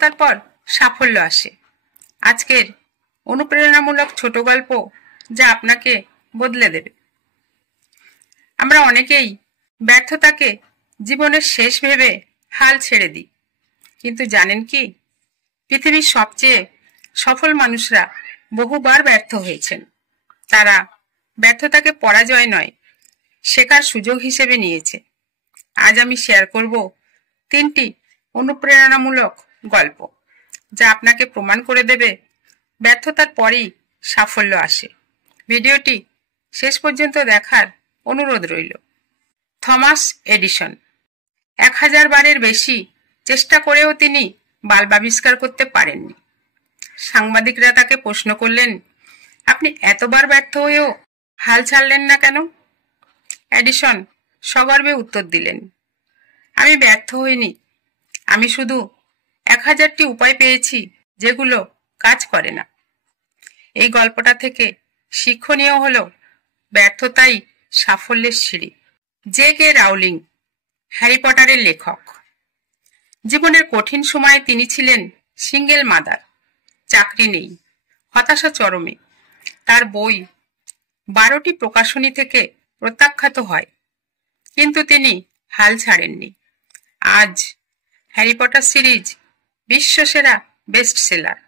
ব্যর্থতার পর সাফল্য আসে। আজকের অনুপ্রেরণামূলক ছোট গল্প যা আপনাকে বদলে দেবে। আমরা অনেকেই ব্যর্থতাকে জীবনের শেষ ভেবে হাল ছেড়ে দিই, কিন্তু জানেন কি, পৃথিবীর সবচেয়ে সফল মানুষরা বহুবার ব্যর্থ হয়েছেন। তারা ব্যর্থতাকে পরাজয় নয়, শেখার সুযোগ হিসেবে নিয়েছে। আজ আমি শেয়ার করব 3টি অনুপ্রেরণামূলক গল্প যা আপনাকে প্রমাণ করে দেবে ব্যর্থতার পরই সাফল্য আসে। ভিডিওটি শেষ পর্যন্ত দেখার অনুরোধ রইল। থমাস এডিসন 1000 বারের বেশি চেষ্টা করেও তিনি বাল্ব আবিষ্কার করতে পারেননি। সাংবাদিকরা তাকে প্রশ্ন করলেন, আপনি এতবার ব্যর্থ হয়েও হাল ছাড়লেন না কেন? এডিসন সগর্বে উত্তর দিলেন, আমি ব্যর্থ হইনি, আমি শুধু 1000টি উপায় পেয়েছি যেগুলো কাজ করে না। এই গল্পটা থেকে শিক্ষণীয় হলো ব্যর্থতাই সাফল্যের সিঁড়ি। জে.কে. রাউলিং, হ্যারি পটারের লেখক। জীবনের কঠিন সময়ে তিনি ছিলেন সিঙ্গেল মাদার, চাকরি নেই, হতাশা চরমে। তার বই 12টি প্রকাশনী থেকে প্রত্যাখ্যাত হয়, কিন্তু তিনি হাল ছাড়েননি। আজ হ্যারি পটার সিরিজ বিশ্বসেরা বেস্ট সেলার।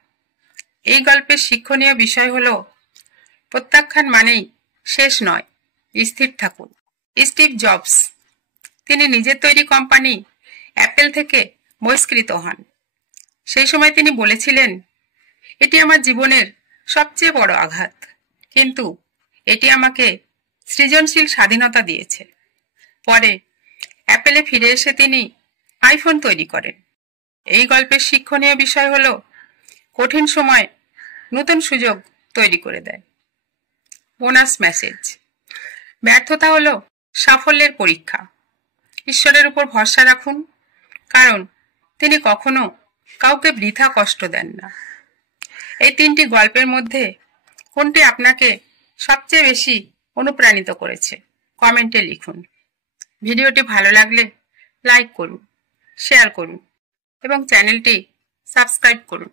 এই গল্পের শিক্ষণীয় বিষয় হলো প্রত্যাখ্যান মানেই শেষ নয়, স্থির থাকুন। স্টিভ জবস, তিনি নিজের তৈরি কোম্পানি অ্যাপেল থেকে বহিষ্কৃত হন। সেই সময় তিনি বলেছিলেন, এটি আমার জীবনের সবচেয়ে বড় আঘাত, কিন্তু এটি আমাকে সৃজনশীল স্বাধীনতা দিয়েছে। পরে অ্যাপেলে ফিরে এসে তিনি আইফোন তৈরি করেন। এই গল্পের শিক্ষণীয় বিষয় হলো কঠিন সময় নতুন সুযোগ তৈরি করে দেয়। বোনাস মেসেজ, ব্যর্থতা হলো সাফল্যের পরীক্ষা। ঈশ্বরের উপর ভরসা রাখুন, কারণ তিনি কখনো কাউকে বৃথা কষ্ট দেন না। এই 3টি গল্পের মধ্যে কোনটি আপনাকে সবচেয়ে বেশি অনুপ্রাণিত করেছে কমেন্টে লিখুন। ভিডিওটি ভালো লাগলে লাইক করুন, শেয়ার করুন এবং চ্যানেলটি সাবস্ক্রাইব করুন।